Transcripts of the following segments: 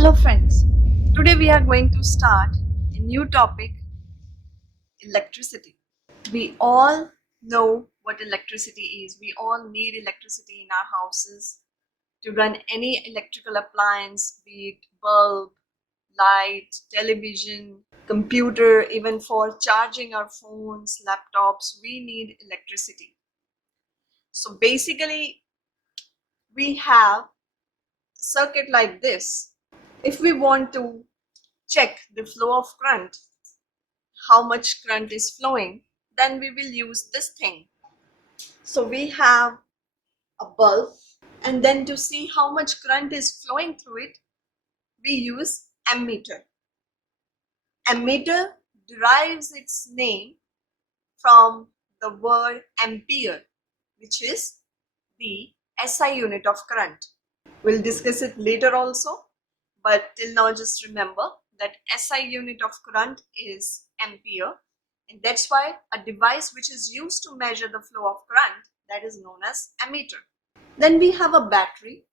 Hello friends, today we are going to start a new topic, electricity. We all know what electricity is. We all need electricity in our houses to run any electrical appliance, be it bulb, light, television, computer, even for charging our phones, laptops, we need electricity. So basically we have a circuit like this. If we want to check the flow of current, how much current is flowing, then we will use this thing. So we have a bulb, and then to see how much current is flowing through it, we use ammeter. Ammeter derives its name from the word ampere, which is the SI unit of current. We'll discuss it later also, but till now just remember that SI unit of current is ampere, and that's why a device which is used to measure the flow of current, that is known as ammeter. Then we have a battery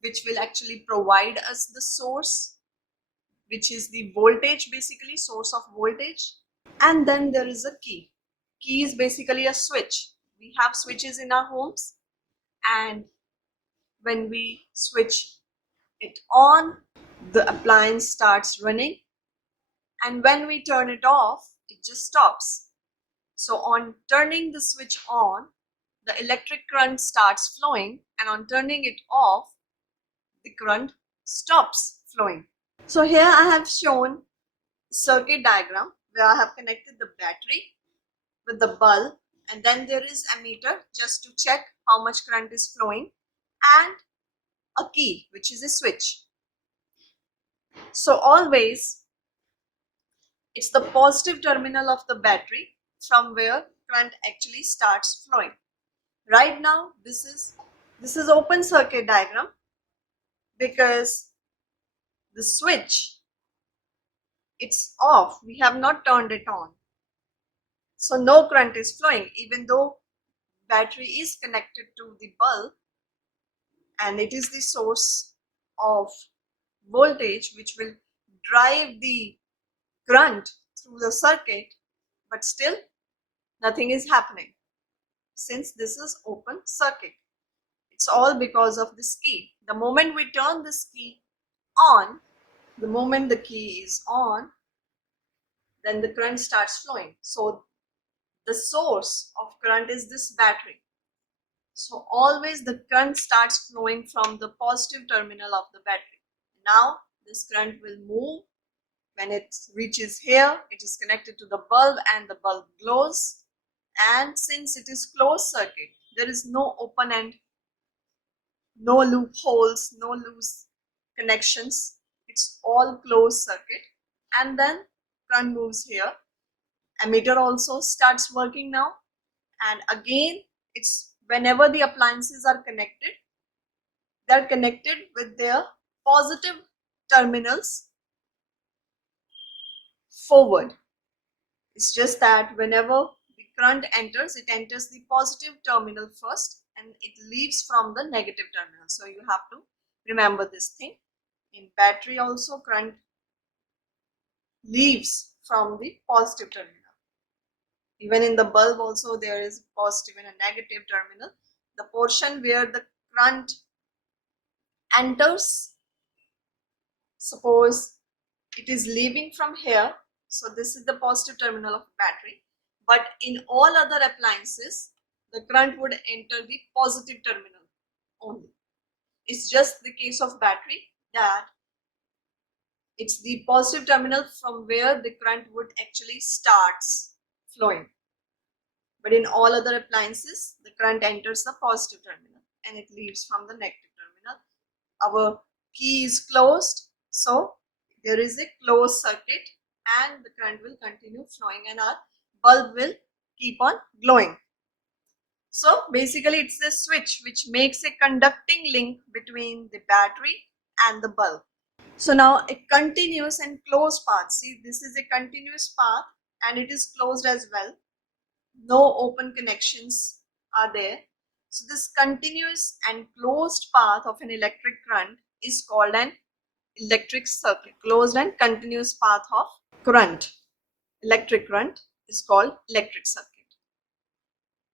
which will actually provide us the source, which is the voltage, basically source of voltage. And then there is a key. Key is basically a switch. We have switches in our homes, and when we switch it on, the appliance starts running, and when we turn it off, it just stops. So on turning the switch on, the electric current starts flowing, and on turning it off, the current stops flowing. So here I have shown circuit diagram where I have connected the battery with the bulb, and then there is ammeter just to check how much current is flowing, and a key which is a switch. So always it's the positive terminal of the battery from where current actually starts flowing. Right now this is open circuit diagram because the switch, it's off. We have not turned it on. So no current is flowing even though battery is connected to the bulb and it is the source of voltage which will drive the current through the circuit, but still nothing is happening since this is open circuit. It's all because of this key. The moment we turn this key on, the moment the key is on, then the current starts flowing. So the source of current is this battery. So always the current starts flowing from the positive terminal of the battery. Now this current will move. When it reaches here, it is connected to the bulb and the bulb glows. And since it is closed circuit, there is no open end, no loopholes, no loose connections. It's all closed circuit. And then current moves here. Ammeter also starts working now. And again, it's whenever the appliances are connected, they're connected with their positive terminals forward. It's just that whenever the current enters, it enters the positive terminal first and it leaves from the negative terminal. So you have to remember this thing. In battery also, current leaves from the positive terminal. Even in the bulb also, there is positive and a negative terminal. The portion where the current enters, suppose it is leaving from here, so this is the positive terminal of battery, but in all other appliances the current would enter the positive terminal only. It's just the case of battery that it's the positive terminal from where the current would actually starts flowing, but in all other appliances the current enters the positive terminal and it leaves from the negative terminal. Our key is closed, so there is a closed circuit and the current will continue flowing and our bulb will keep on glowing. So basically it's a switch which makes a conducting link between the battery and the bulb. So now a continuous and closed path. See, this is a continuous path and it is closed as well. No open connections are there. So this continuous and closed path of an electric current is called an electric circuit. Closed and continuous path of current. Electric current is called electric circuit.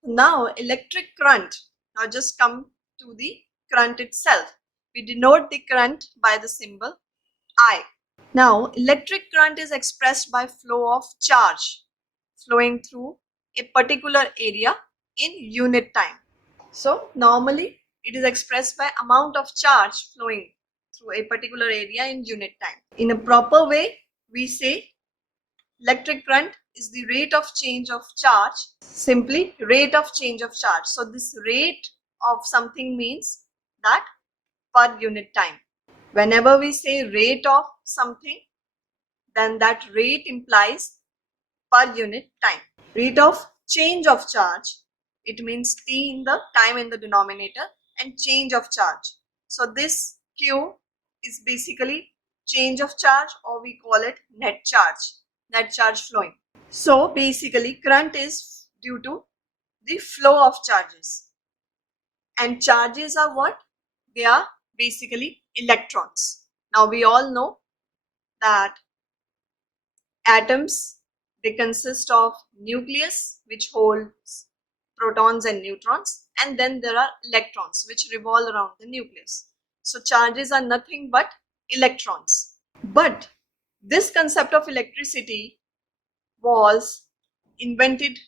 Now electric current. Now just come to the current itself. We denote the current by the symbol I. Now electric current is expressed by flow of charge flowing through a particular area in unit time. So normally it is expressed by amount of charge flowing through a particular area in unit time. In a proper way, we say electric current is the rate of change of charge, simply rate of change of charge. So this rate of something means that per unit time. Whenever we say rate of something, then that rate implies per unit time. Rate of change of charge, it means T in the time in the denominator and change of charge. So this Q is basically change of charge, or we call it net charge flowing. So basically current is due to the flow of charges, and charges are what? They are basically electrons. Now we all know that atoms, they consist of nucleus which holds protons and neutrons, and then there are electrons which revolve around the nucleus. So charges are nothing but electrons. But this concept of electricity was invented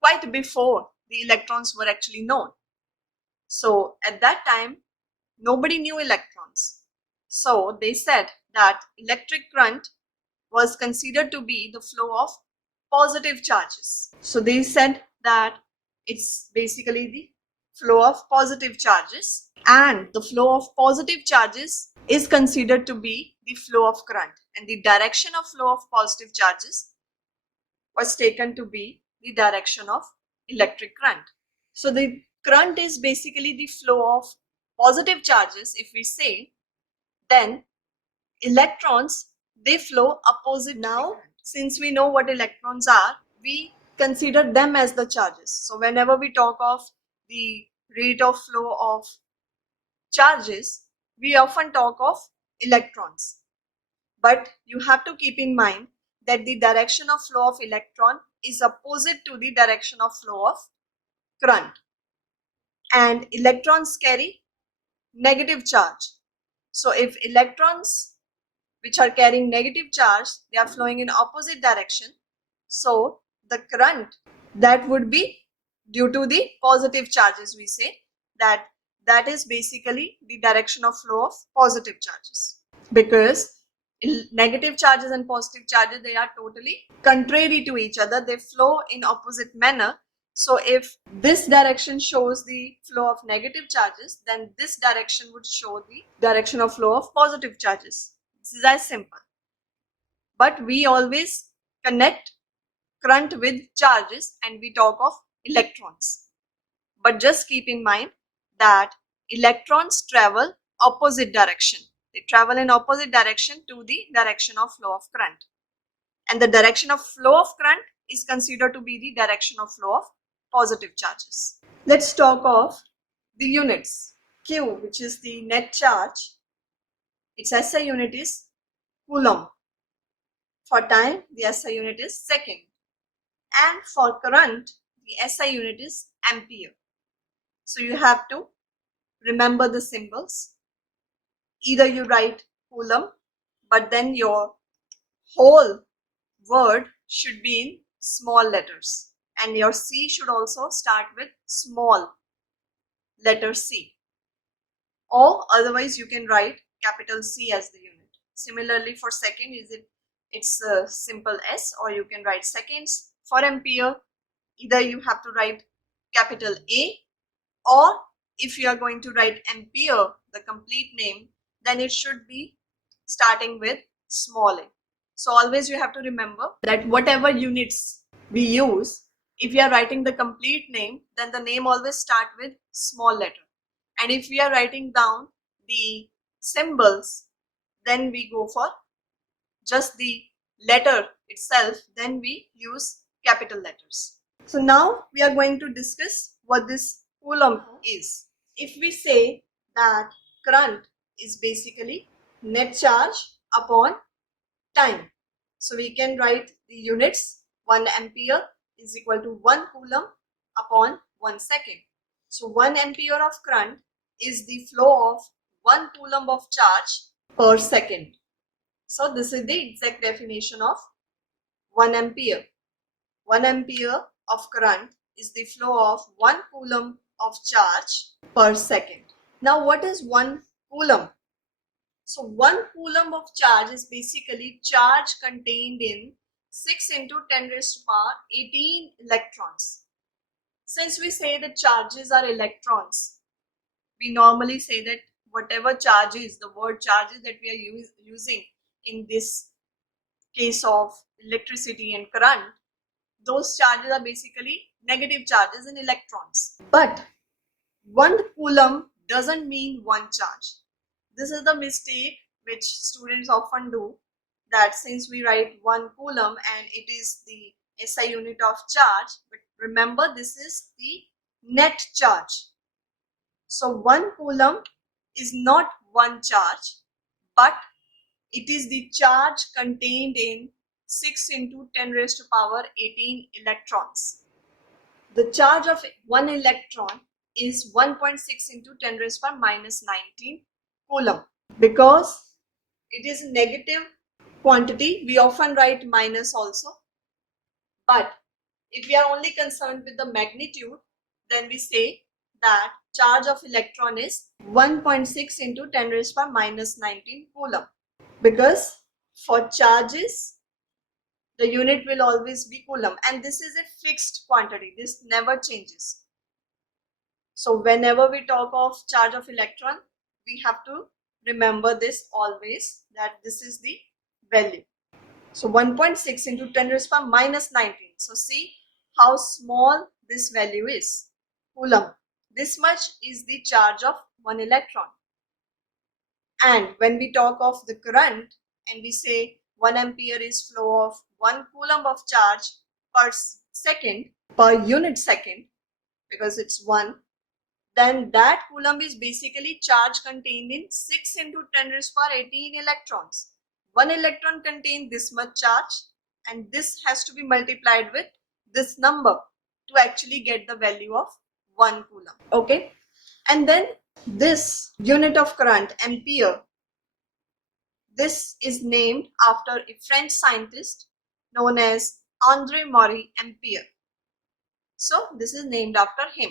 quite before the electrons were actually known. So at that time, nobody knew electrons. So they said that electric current was considered to be the flow of positive charges. So they said that it's basically the flow of positive charges, and the flow of positive charges is considered to be the flow of current, and the direction of flow of positive charges was taken to be the direction of electric current. So the current is basically the flow of positive charges. If we say, then electrons, they flow opposite. Now since we know what electrons are, we consider them as the charges. So whenever we talk of the rate of flow of charges, we often talk of electrons. But you have to keep in mind that the direction of flow of electron is opposite to the direction of flow of current, and electrons carry negative charge. So if electrons which are carrying negative charge, they are flowing in opposite direction, so the current, that would be due to the positive charges. We say that is basically the direction of flow of positive charges, because negative charges and positive charges, they are totally contrary to each other. They flow in opposite manner. So if this direction shows the flow of negative charges, then this direction would show the direction of flow of positive charges. This is as simple. But we always connect current with charges and we talk of electrons. But just keep in mind that electrons travel opposite direction. They travel in opposite direction to the direction of flow of current. And the direction of flow of current is considered to be the direction of flow of positive charges. Let's talk of the units. Q, which is the net charge, its SI unit is coulomb. For time, the SI unit is second. And for current, the SI unit is ampere. So you have to remember the symbols. Either you write coulomb, but then your whole word should be in small letters, and your C should also start with small letter C, or otherwise you can write capital C as the unit. Similarly for second, it's a simple S, or you can write seconds. For ampere, either you have to write capital A, or if you are going to write ampere, the complete name, then it should be starting with small a. So always you have to remember that whatever units we use, if we are writing the complete name, then the name always start with small letter. And if we are writing down the symbols, then we go for just the letter itself, then we use capital letters. So now we are going to discuss what this coulomb is. If we say that current is basically net charge upon time. So we can write the units. 1 ampere is equal to 1 coulomb upon 1 second. So 1 ampere of current is the flow of 1 coulomb of charge per second. So this is the exact definition of 1 ampere. 1 ampere of current is the flow of 1 coulomb of charge per second. Now what is 1 coulomb? So 1 coulomb of charge is basically charge contained in 6 into 10 raised to power 18 electrons. Since we say that charges are electrons, we normally say that whatever charges, the word charges that we are using in this case of electricity and current, those charges are basically negative charges in electrons. But 1 coulomb doesn't mean 1 charge. This is the mistake which students often do, that since we write 1 coulomb and it is the SI unit of charge, but remember this is the net charge. So 1 coulomb is not 1 charge, but it is the charge contained in 6 into 10 raised to power 18 electrons. The charge of 1 electron is 1.6 into 10 raised to power minus 19 coulomb. Because it is a negative quantity, we often write minus also. But if we are only concerned with the magnitude, then we say that charge of electron is 1.6 into 10 raised to power minus 19 coulomb. Because for charges, the unit will always be coulomb, and this is a fixed quantity. This never changes. So whenever we talk of charge of electron, we have to remember this always, that this is the value. So 1.6 into 10 raised to power minus 19. So see how small this value is. Coulomb. This much is the charge of 1 electron. And when we talk of the current and we say 1 ampere is flow of 1 coulomb of charge per second, per unit second, because it's 1, then that coulomb is basically charge contained in 6 into 10 raised to power 18 electrons. 1 electron contains this much charge, and this has to be multiplied with this number to actually get the value of 1 coulomb. Okay, and then this unit of current, ampere, this is named after a French scientist known as André-Marie Ampere. So this is named after him.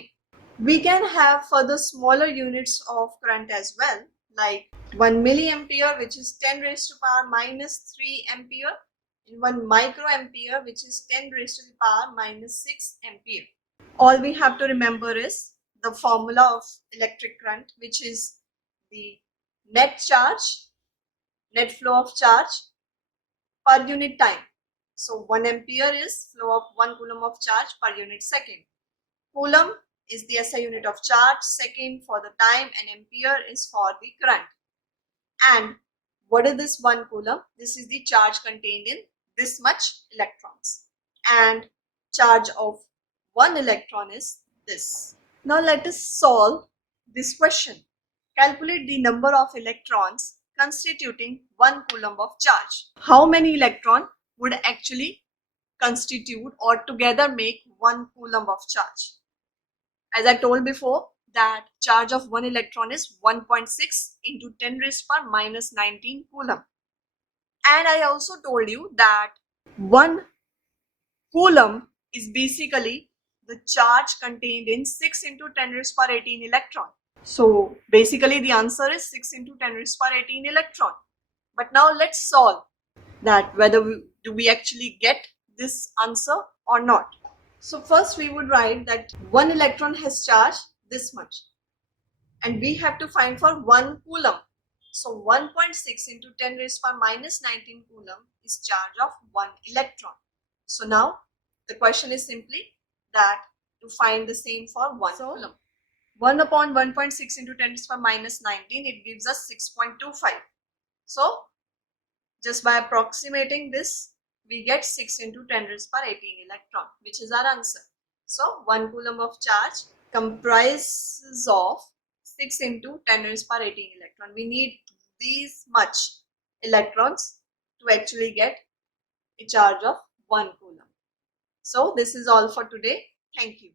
We can have further smaller units of current as well, like 1 milliampere, which is 10 raised to power minus 3 ampere, and 1 microampere, which is 10 raised to the power minus 6 ampere. All we have to remember is the formula of electric current, which is the net charge, net flow of charge per unit time. So 1 ampere is flow of 1 coulomb of charge per unit second. Coulomb is the SI unit of charge, second for the time, and ampere is for the current. And what is this 1 coulomb? This is the charge contained in this much electrons. And charge of 1 electron is this. Now let us solve this question. Calculate the number of electrons constituting 1 coulomb of charge. How many electrons would actually constitute or together make 1 coulomb of charge? As I told before, that charge of 1 electron is 1.6 into 10 raised to power minus 19 coulomb. And I also told you that 1 coulomb is basically the charge contained in 6 into 10 raised to power 18 electron. So basically the answer is 6 into 10 raised to power 18 electron. But now let's solve that whether do we actually get this answer or not. So first we would write that 1 electron has charge this much, and we have to find for 1 coulomb. So 1.6 into 10 raised to power minus 19 coulomb is charge of 1 electron. So now the question is simply that to find the same for 1 coulomb. 1 upon 1.6 into 10 raised to power minus 19, it gives us 6.25. So just by approximating this, we get 6 into 10 raised to power 18 electron, which is our answer. So 1 coulomb of charge comprises of 6 into 10 raised to power 18 electron. We need these much electrons to actually get a charge of 1 coulomb. So this is all for today. Thank you.